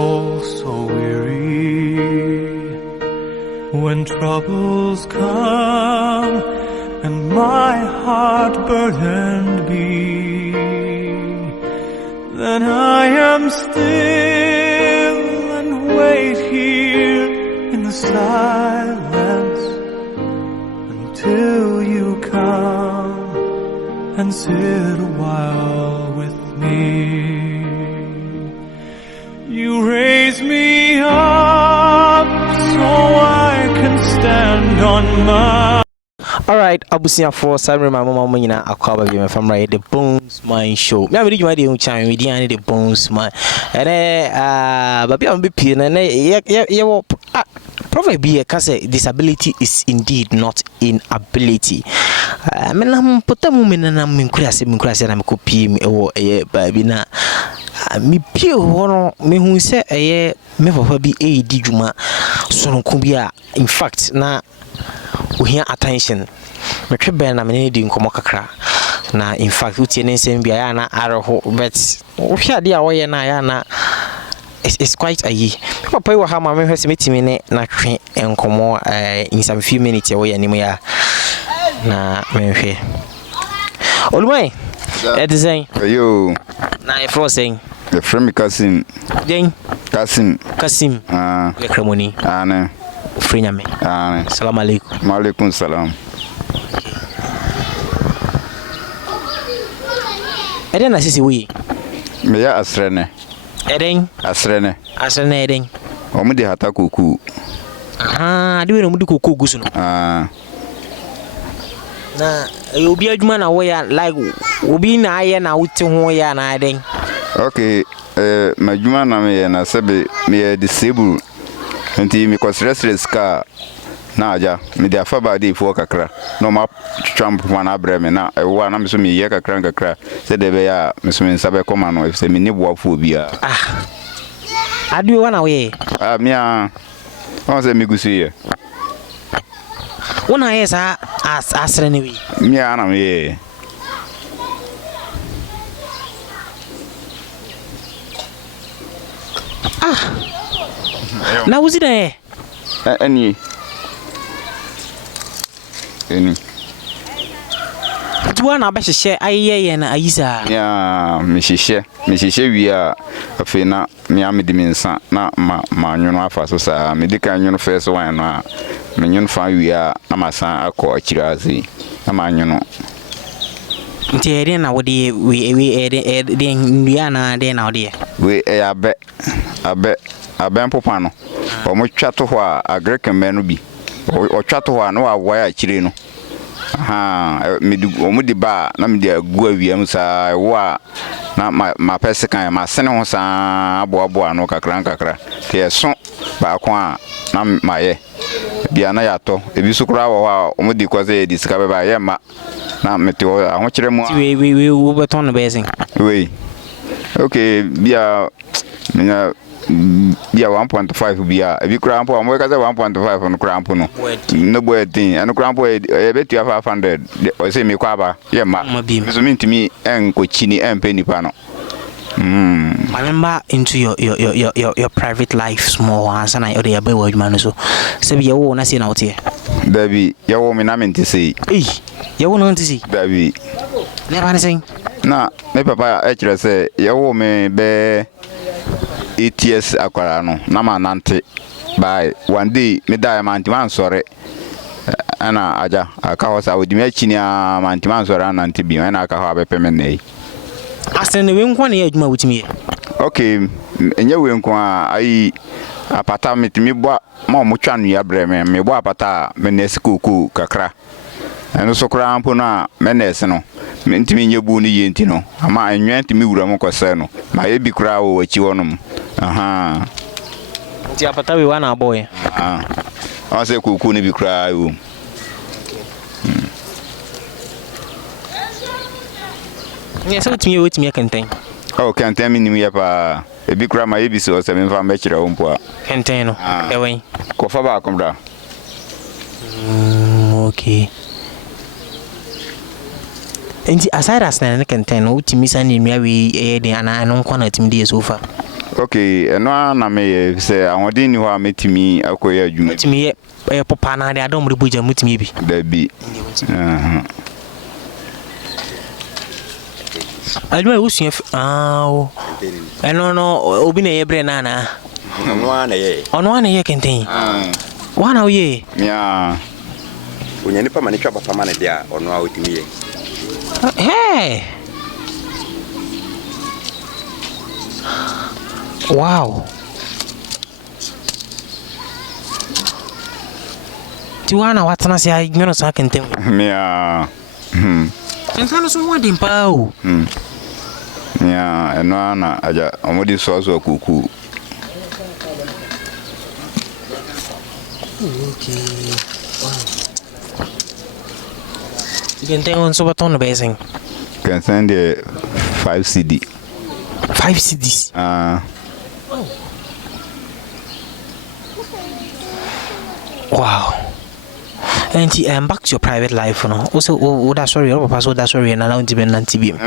soul so weary, when troubles come and my heart burdened be, then I am still and wait here in the silence until you come and sit a while with me. You raise me up so I can stand on my. Alright, Abusia for Saturday, my mama, Mina, a cover of from right the Bones Mine Show. Now, we do my own chime with the Bones Mine. And, but I'm be peeing and probably be a case disability is indeed not inability. I mean, I'm put a woman and I'm in class, and I'm copying or a baby now. Me pure me who say a year, me for be a dijuma, so kumbia. In fact, now we hear attention. Me trebe na me di nkomo kakra na in fact utie ne nsem bia ya na areho but wo hwa dia wo ye na ya na it's quite a ye papa wo ha ma me hwese metimi ne na twe nkomo in some few minutes wo ye nimu ya na me hwe olumai e design yo na e fro saying the friend Kasim den Kasim we kremoni ne frinya me assalamu alaikum wa alaikum salam. Eden asisi we Me ya asrene. Eden Asrene eden. Omudi hata kuku. Adiwe no mudi kuku gusu no. Na obi adwuma na wo ya like obi na aye na wuti ho ya na eden. Okay, madwuma na me na sebe me disable. Nti me stress ka na aja me dia fa ba dey fo kakra no ma tramp na breme na ewa na me so me ye kakra se de be ya me so me sabe koma no se me ni boafo bia adiwe wana we me on se me gusu ye wona ye sa asre ne we me na me ye na wuzi de Any. Tuwa na ba hye ayeye na ayisa. Ya, me hye wi a afi na me amedi minsa na ma nwono afa so sa me dika nwono first one no a me nwono fa wi a na masan akọ akirazi na ma nwono. Nti ere na wo de we de ndia na de na wo de. We abe mpopa no. O mo twato ho a agreka menu bi. O twato ho a no awoya akire no. O mo di ba na me di agu awiam sa wo a na ma pese kan ma sene ho sa aboa no kakra te so ba ko a na ma ye bia na ya to ebi so kura wo a o mo di ko se di sika be ba ye ma na me te ho kire mu we wo beton na bezin we okay bia mina bia 1.5 bia ebi kura ampo mo ka se 1.5 no kura ampo no boy tin eno kura ampo e betu 500 o se me kwa ba ye ma so mintimi enko chini empeni pa no remember into your private life small ones and I already be word man so say be wo na say na wote baby ye wo me na mente say ye wo no mente say baby never say na me papa e kire say ye wo me be ETS akwara no na ma nante by one day me die man ti man sore ana aja aka ho sa odi me akini a man ti man sore anante bi ana aka ho abepe me nei asene we nkwa na ya adwuma wutimi okay enye we nkwa ai apata metimi bo ma mo twa no ya bre me bo apata me na sikuku kakra eno so kra ampo na me na ese no ntimi nye bu ni yenti no ama enwe ntimi wura mo kose no ma ye bi kra wo achi wonom ti apata we wana boy on se kuku ni bi kra wo Yes, wetimi kenten. Oh, kenten mi ni ya pa e bi kra ma ye bi so se me fa me kire wo mpo a kenten no ewen ko fa ba komda okay. Enti aside as na kenten no wutimi sa ni nua we e de ana no nkwa na timi de so fa Okay, no na me say I want ni ho metimi akoya adwuma. Metimi papa na de adom rebuja mutimi bi. Da bi. Adwuma usua no obi na yebre na na. Ono na ye kenten. Wana oye. Yeah. Unya nipa mani twa papa mane dia ono a otimi ye. Hey. Wow. Tiwana watana si ai nyono sa kenten. Yeah. Kenten so wadi mpao. Yeah, eno na aja omodi so kuku. Okay. Wow. Kenten on so baton basing. Can send the 5 CD. 5 CDs. Wow. And back to your private life, no. Also, that's sorry, or papa, so that's sorry, and allowed to be nantibium.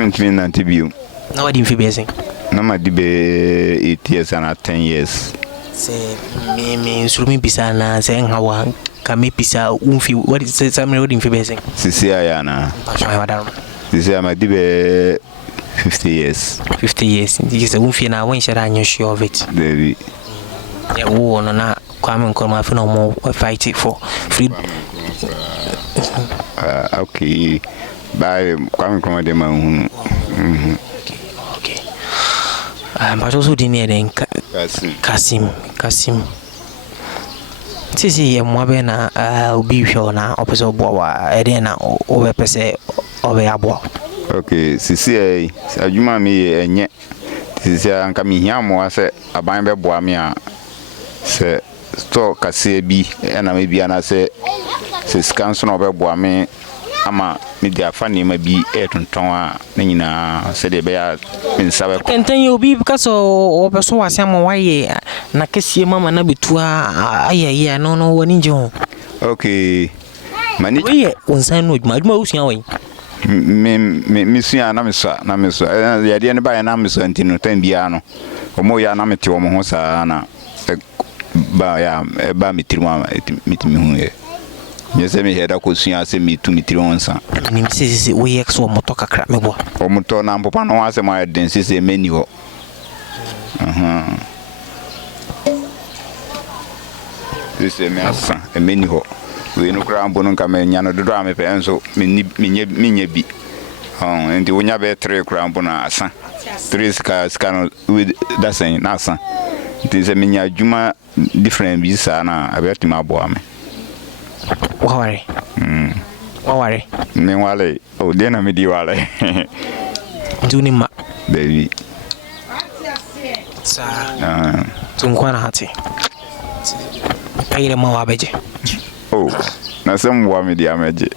Now, I didn't feel basing. No, my DB 8 years and 10 years. Say, me, so me pisana, saying how can me pisa, umfi, what is it? I'm reading for basing. Sisiana. Sisia, my DB 50 years. 50 years. This is a umfi, and I won't share on your show of it. Baby. Yeah, oh, no, no. Come and call my phone no more fighting for free. Okay. Bye. Come and them. Okay. But also the Kasim. Sisi mwabe na obi hwe na opese oboa ede na obepese obe aboa. Okay, sisi adwuma mi enye. Sisi anka mi hiamo ase aban be boa mi a se store kase bi na me bia na se scan so na obeboa me ama me dia fa ni ma bi etonton a na nyina se de be ya nsabe ko kenten obi because obeso wase ama waye na kese mama na betua ayaya no wani nje ho. Okay, mani we onsan no adwuma usua wen me sua na me so ya de ne ba ya na me so ntino tan bia no omo ya na me te omo ho sa na ba ya ba mitirima mitimi hu ye nyese me heda ko sua se mitu mitiro nsa nim sisi we exo moto kakra me bo o moto na mpopa no ase ma den sisi meni ho sisi me asa meni ho we no kra mbo no nka me nya no dodo amepe enso minye bi ndi wonya be 3 kra mbo na asa 3 ska no with that saying na asa nti se minya adwuma different bi sa na abetima aboa me waware waware me wale o de na me di wale nduni ma baby sa tunkwana hati payire ma wabeje oh na sem wa me di ameje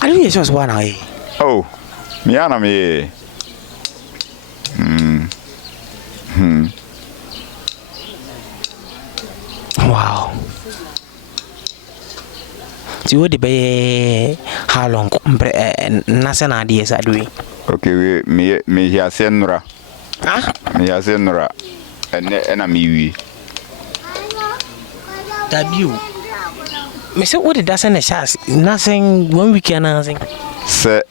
ali yeso swana ai oh miana me wow. So what be how long nasana ideas are doing? Okay, me here senra. Ah? Me here senra. And I me Debut. Me say what did that send a chance? Nothing 1 week and nothing. Sir,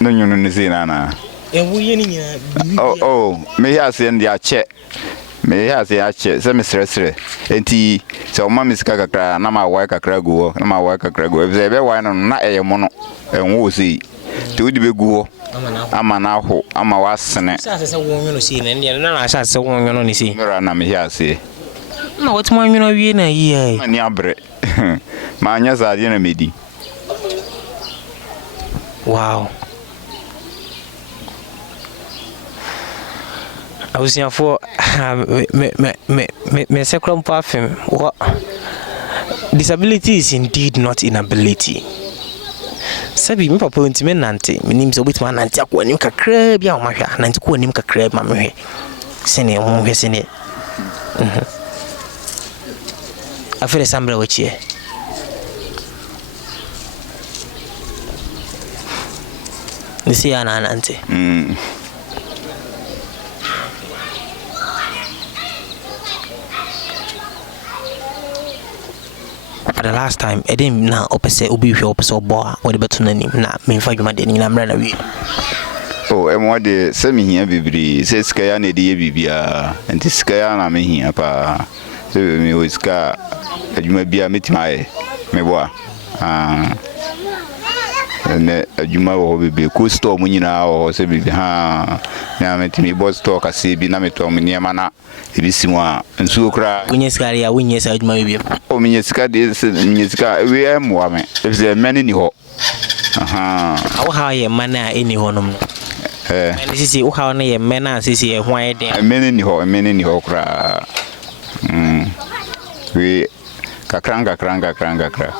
no you no see na. Oh, me here send their check. Me here say a check. Say me stress. Enti say o ma me sika kakra na ma wa kakra go. Na ma wa kakra go. If say be wa no na eye mo no. Enwo see. Ti odi be go. Ama na ho, ama wa sene. Say say won no see na ndie na say say won no ni see. Mera na me here say. Na what man you know wie na yi ai. Mani abre. Ma anya za de na medi. Wow. I was here for me second perfume. What? Disability is indeed not inability. Sabi me papa ntime nante menim so bitima nante akwa nim kakra bia o mahwa nante ko nim kakra ma mehwe sene ho hwe sene afere sambra wachie You see anante. But the last time I didn't now opposite ubi opposite boy or the better name na me find my deni na mrana wi. Oh, and what the semi here bibri says kaya ne de bibia and this kaya na me here pa. So me was ka adwuma bia metima me boa. Ne adwuma wo bibia ko store mu nyina wo se bibia ha na metimi boss store kase bi na meto mu niema na ebisimu a nsuo kra Wunyeskari ya wunyesa adwuma bibia. O minyesika de minyesika we am wa me if there many ni ho. Awo ha ye mana eni ho nom. Man sisi wo ha na ye mena sisi e hwan de. Many ni ho kra. We kakranga kra.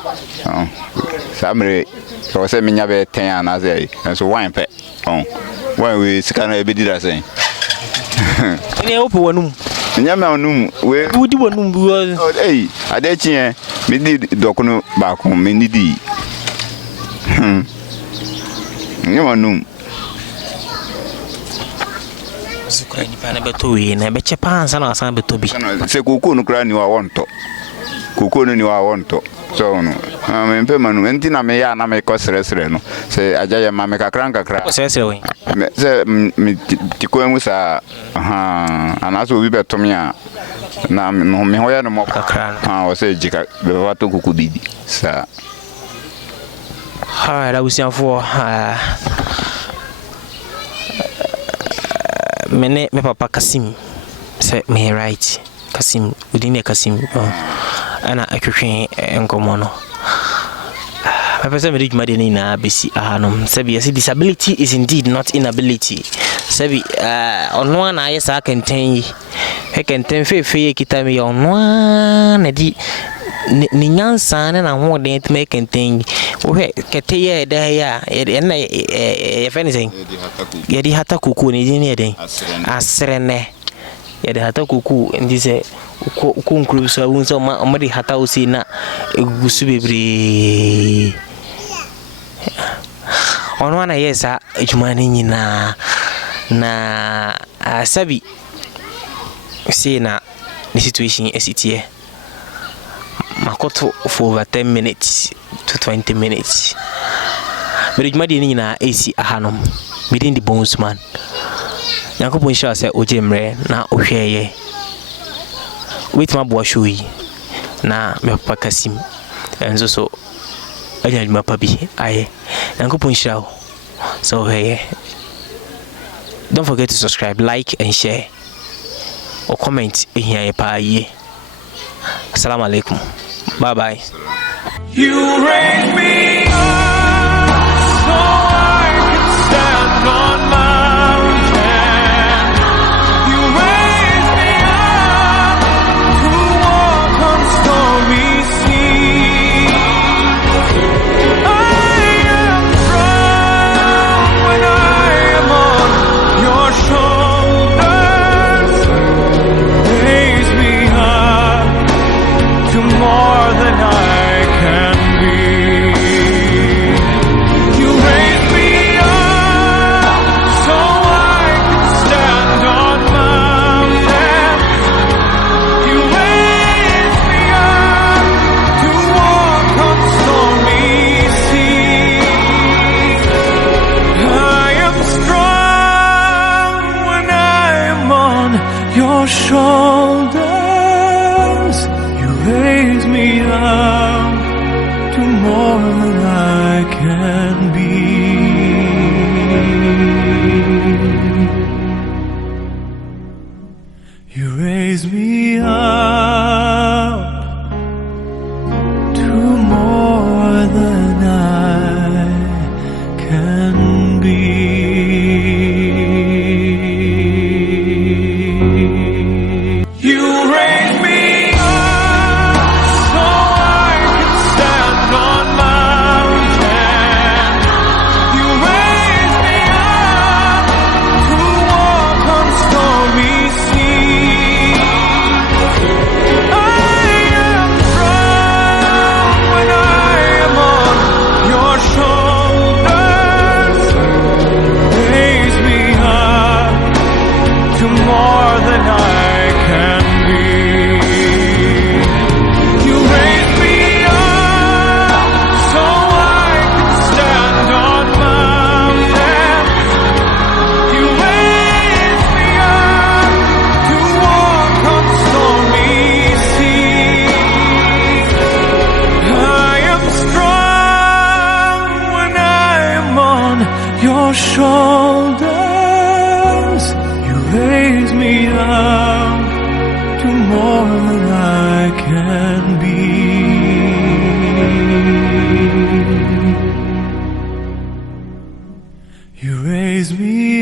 Samre so se minya be 10 anaze so wine pe. Why we sika na ebedi da sen. Ni e opo wanum. Nyame onum we Udi wanum bu. Adechi e me di dokuno ba ko me ni di. Nyame onum. Sukra ni pa na beto we na be chepa ansa na asan beto bi. Se kuku no kra ni wa wonto. Kuku no ni wa wonto. So no. Me mpe manu enti na me ya na me ko sere no. Se aja ya ma me kakra. Ko sere we. Se me tiko emu sa anaso obi beto me a na no me hoya no mo kakra. O se jika be wato kuku bidi sa. Ha la usianfo me papa Kasim say me right Kasim within Kasim ana akwhwe enkomo no my person me dwuma de ni na besi ahanom sabi yes disability is indeed not inability sabi ono na ayesa kenten yi kenten fefe kita me ono na di ni nyansa na ho de ntme kenten wo kete ye da ya na ye fani sen ye di hata kuku ni ni den asrene ye di hata kuku ndi se ku nkuru so won so ma di hata osi na egusu bebre ono na yesa ejuma ni nyina na sabi see na the situation esitie makoto for over 10 minutes to 20 minutes. But ejuma de ni nyina esi ahanom within the bones man. Yankopon sha say ojemre na ohweye. Wait my boy show yi na me papa Kasim enzo so anya ejuma pa bi aye. Yankopon sha so ohweye. Don't forget to subscribe, like and share or comment here pa ye. Assalamu alaikum. Bye bye. You raise me up so I can stand on mountains. You raise me up to walk on stormy seas. I am strong when I am on your shoulders. Raise me up to more than I can be. You raise me up so I can stand on mountains. You raise me up to walk on stormy seas. I am strong when I am on your shoulders. You raise me up to more than I can be. You raise me up to more than I can be. You raise me up so I shoulders, you raise me up to more than I can be. You raise me